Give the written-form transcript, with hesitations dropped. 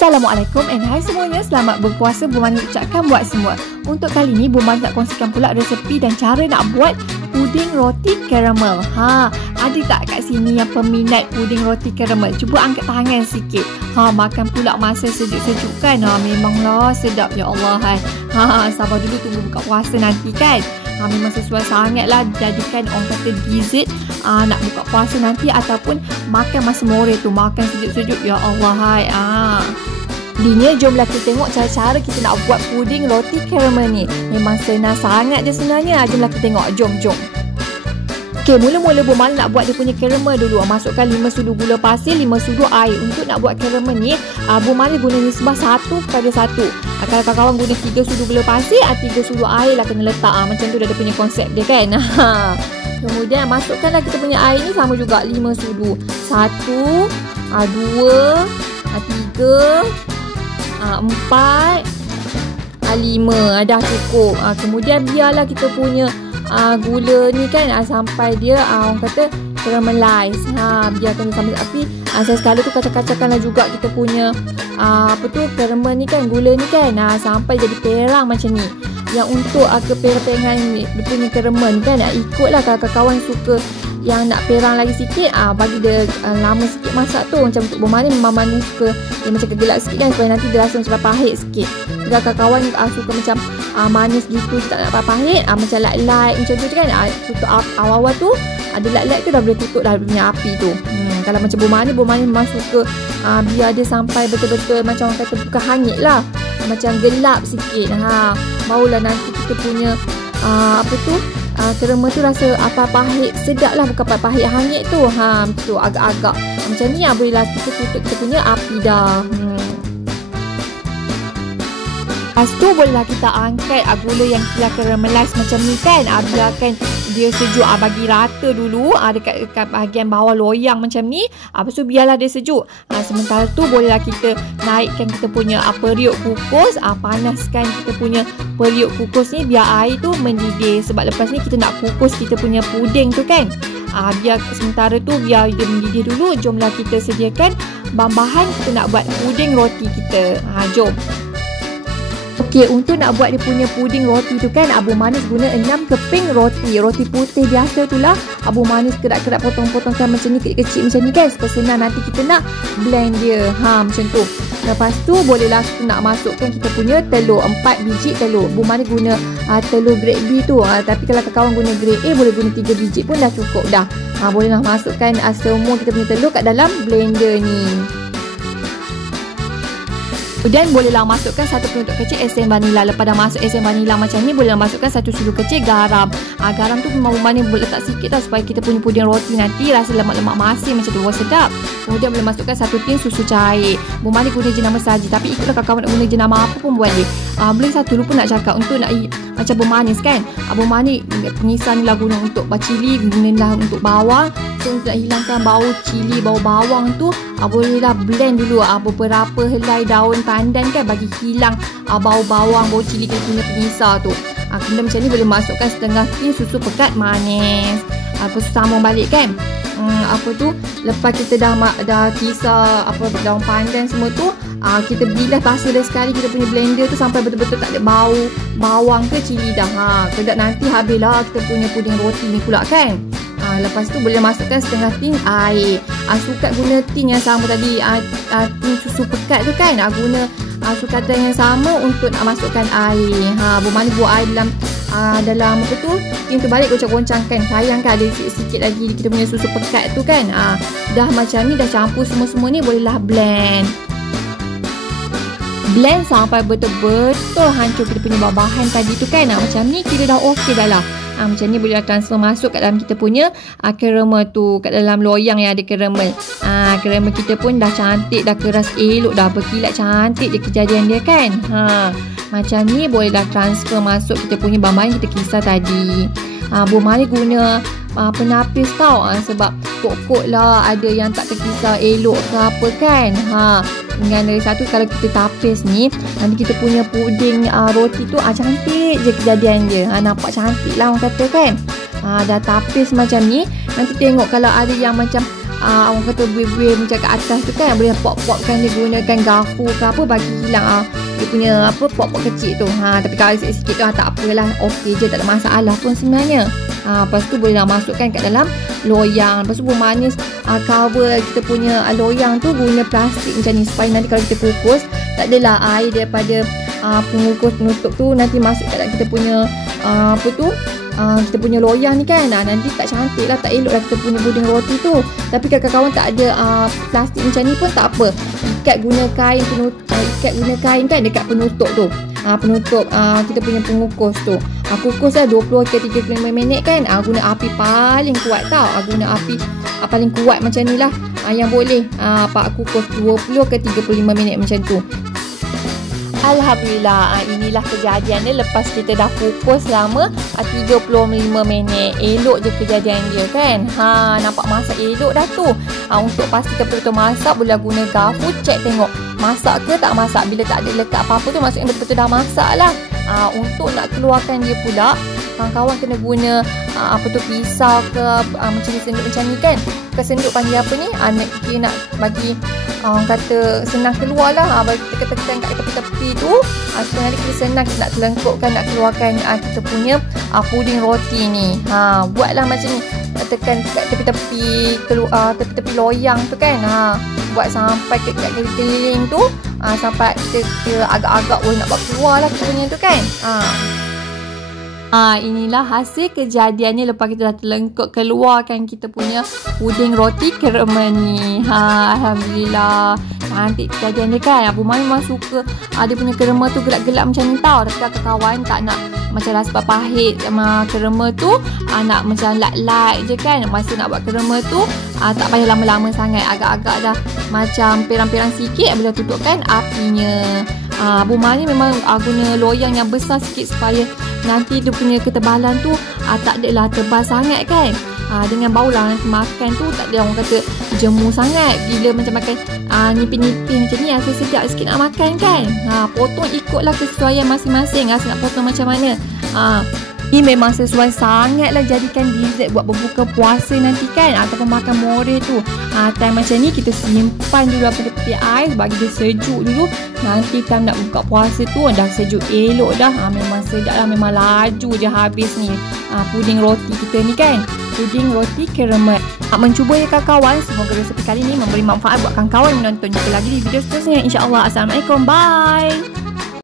Assalamualaikum and hai semuanya, selamat berpuasa. Bumani ucapkan buat semua. Untuk kali ni Bumani nak kongsikan pula resepi dan cara nak buat puding roti karamel. Ada tak kat sini yang peminat puding roti karamel? Cuba angkat tangan sikit. Makan pula masa sejuk-sejuk kan. Memanglah sedap, ya Allah. Sabar dulu tunggu buka puasa nanti kan. Memang sesuai sangat lah jadikan orang kata dessert nak buka puasa nanti ataupun makan masa more tu, makan sejuk-sejuk, ya Allah. Jadinya jomlah kita tengok cara-cara kita nak buat puding roti karamel ni. Memang senang sangat je sebenarnya. Jomlah kita tengok, jom. Okey, mula-mula Bumani nak buat dia punya karamel dulu. Masukkan 5 sudu gula pasir, 5 sudu air. Untuk nak buat karamel ni, Bumani guna nisbah 1:1. Kalau kawan-kawan guna 3 sudu gula pasir, 3 sudu air lah kena letak. Macam tu dah ada punya konsep dia kan. Kemudian masukkanlah kita punya air ni sama juga 5 sudu. 1, 2, 3, 4, 5. Dah cukup. Kemudian biarlah kita punya gula ni kan sampai dia orang kata caramelize. Biarkan dia sampai api. Saya sekali tu kacang-kacangkanlah juga kita punya karamel ni kan, gula ni kan sampai jadi perang macam ni. Yang untuk keperang-perangan ni dia punya karamel ni kan ikutlah kawan-kawan suka yang nak perang lagi sikit, bagi dia lama sikit masak tu. Macam untuk Bumani memang Mani suka dia macam kegelap sikit kan, supaya nanti dia rasa macam pahit sikit. Kalau kawan-kawan suka macam manis gitu, tak nak pahit, macam light-light macam tu kan, tutup awal-awal tu ada light-light tu dah boleh tutup dah punya api tu. Kalau macam Bumani memang suka biar dia sampai betul-betul macam orang kata bukan hanyut lah, macam gelap sikit. Barulah nanti kita punya karamel tu rasa pahit sedap lah, bukan pahit hanyut tu. Macam tu agak-agak macam ni bolehlah kita tutup kita punya api dah. Lepas tu bolehlah kita angkat gula yang telah caramelize macam ni kan. Biarkan dia sejuk, bagi rata dulu dekat bahagian bawah loyang macam ni. Lepas tu biarlah dia sejuk. Sementara tu bolehlah kita naikkan kita punya periuk kukus. Panaskan kita punya periuk kukus ni biar air tu mendidih. Sebab lepas ni kita nak kukus kita punya puding tu kan. Biar sementara tu biar dia mendidih dulu. Jomlah kita sediakan bahan-bahan kita nak buat puding roti kita. Jom. Okey, untuk nak buat dia punya puding roti tu kan, Bumani guna 6 keping roti. Roti putih biasa tu lah. Bumani kerat-kerat potong-potongkan macam ni, kecil-kecil macam ni kan. Supaya senang nanti kita nak blend dia. Macam tu. Lepas tu bolehlah kita nak masukkan kita punya telur, 4 biji telur. Bumani guna telur grade B tu. Tapi kalau kawan guna grade A, boleh guna 3 biji pun dah cukup dah. Bolehlah masukkan semua kita punya telur kat dalam blender ni. Kemudian bolehlah masukkan 1 penutup kecil esen vanila. Lepas dah masuk esen vanila macam ni, bolehlah masukkan 1 sudu kecil garam. Garam tu memang Bumani boleh letak sikit tau, supaya kita punya puding roti nanti rasa lemak-lemak masin macam tu, sedap. Kemudian boleh masukkan 1 tin susu cair. Bumani guna jenama saji, tapi ikutlah kawan-kawan nak guna jenama apa pun boleh. Boleh satu lupa nak cakap, untuk nak macam bermanis kan, Bumani pengisar ni lah guna untuk cili, gunalah untuk bawang. So untuk nak hilangkan bau cili, bau bawang tu, bolehlah blend dulu beberapa helai daun pandan kan, bagi hilang bau bawang, bau cili kita punya pengisar tu. Kemudian macam ni boleh masukkan setengah tin susu pekat manis. Lepas tu sambung balik kan. Lepas kita dah kisar daun pandan semua tu, kita bilas basuh dah sekali kita punya blender tu sampai betul-betul tak ada bau bawang ke cili dah. Kedap nanti habislah kita punya puding roti ni pula kan. Lepas tu boleh masukkan setengah tin air. Sukat guna tin yang sama tadi, tin susu pekat tu kan, guna sukatan yang sama untuk nak masukkan air. Bumani buat air dalam tin tu balik goncang-goncangkan. Sayang kan ada sikit-sikit lagi kita punya susu pekat tu kan. Dah macam ni, dah campur semua-semua ni, bolehlah blend sampai betul-betul hancur kita punya bahan tadi tu kan. Macam ni kita dah okey dah lah. Macam ni bolehlah transfer masuk kat dalam kita punya karamel tu, kat dalam loyang yang ada karamel. Karamel kita pun dah cantik, dah keras elok, dah berkilat cantik je kejadian dia kan. Macam ni bolehlah transfer masuk kita punya bahan kita kisar tadi. Bumani guna penapis tau, sebab kok-kok lah ada yang tak terkisar elok ke apa kan. Dengan dari satu, kalau kita tapis ni, nanti kita punya puding roti tu cantik je kejadian dia. Nampak cantik lah orang kata kan. Dah tapis macam ni, nanti tengok kalau ada yang macam orang kata buih-buih macam kat atas tu kan, boleh pop-popkan dia gunakan garpu ke apa bagi hilang dia punya apa pop-pop kecil tu. Tapi kalau sikit-sikit tu tak apalah, okey je, tak ada masalah pun sebenarnya. Lepas tu boleh nak masukkan kat dalam loyang. Lepas tu bubur manis cover kita punya loyang tu guna plastik macam ni supaya nanti kalau kita kukus tak adalah air daripada pengukus penutup tu nanti masuk kat dalam kita punya kita punya loyang ni kan. Nanti tak cantik lah, tak elok lah kita punya puding roti tu. Tapi kalau kawan tak ada plastik macam ni pun tak apa, ikat guna kain kan dekat penutup tu, penutup kita punya pengukus tu. Kukus lah 20 ke 35 minit kan. Guna api paling kuat tau, guna api paling kuat macam ni lah yang boleh Pak kukus 20 ke 35 minit macam tu. Alhamdulillah, inilah kejadian dia lepas kita dah kukus selama 35 minit. Elok je kejadian dia kan. Nampak masak elok dah tu. Untuk pastikan betul-betul masak, boleh guna garpu, cek tengok masak ke tak masak. Bila tak ada lekat apa-apa tu maksudnya betul-betul dah masak lah. Untuk nak keluarkan dia pula, kawan-kawan kena guna pisau ke macam ni, senduk macam ni kan. Kesenduk panggil apa ni, kita nak bagi orang kata senang keluar lah. Bagi kita tekan kat tepi-tepi tu, supaya kita senang kita nak kelengkupkan, nak keluarkan kita punya puding roti ni. Buatlah macam ni, tekan kat tepi-tepi tepi-tepi loyang tu kan. Buat sampai ke keliling tu, sampai kita agak-agak boleh nak buat keluar lah kita punya tu kan. Inilah hasil kejadiannya lepas kita dah terlengkuk keluarkan kita punya puding roti caramel ni. Alhamdulillah, cantik kejadian dia kan. Abu Mai memang suka dia punya caramel tu gelap-gelap macam ni tau. Tapi kawan-kawan tak nak macam rasa pahit sama caramel tu, nak macam light-light je kan. Masa nak buat caramel tu tak payah lama-lama sangat, agak-agak dah macam perang-perang sikit boleh tutupkan apinya. Abu Mai ni memang guna loyang yang besar sikit supaya nanti dia punya ketebalan tu tak adalah tebal sangat kan. Dengan baulah nanti makan tu tak ada orang kata jemu sangat. Bila macam makan nipis-nipis macam ni rasa sedap sikit nak makan kan. Potong ikutlah kesesuaian masing-masing rasa nak potong macam mana. Ini memang sesuai sangat lah jadikan dessert buat berbuka puasa nanti kan, ataupun makan moreh tu. Time macam ni kita simpan dulu pada tepi ais bagi dia sejuk dulu. Nanti time nak buka puasa tu dah sejuk elok dah. Memang sedap lah, memang laju je habis ni puding roti kita ni kan. Puding roti caramel. Mencuba ya kawan-kawan. Semoga resepi kali ni memberi manfaat buat kawan-kawan menonton. Jumpa lagi di video seterusnya, InsyaAllah. Assalamualaikum. Bye.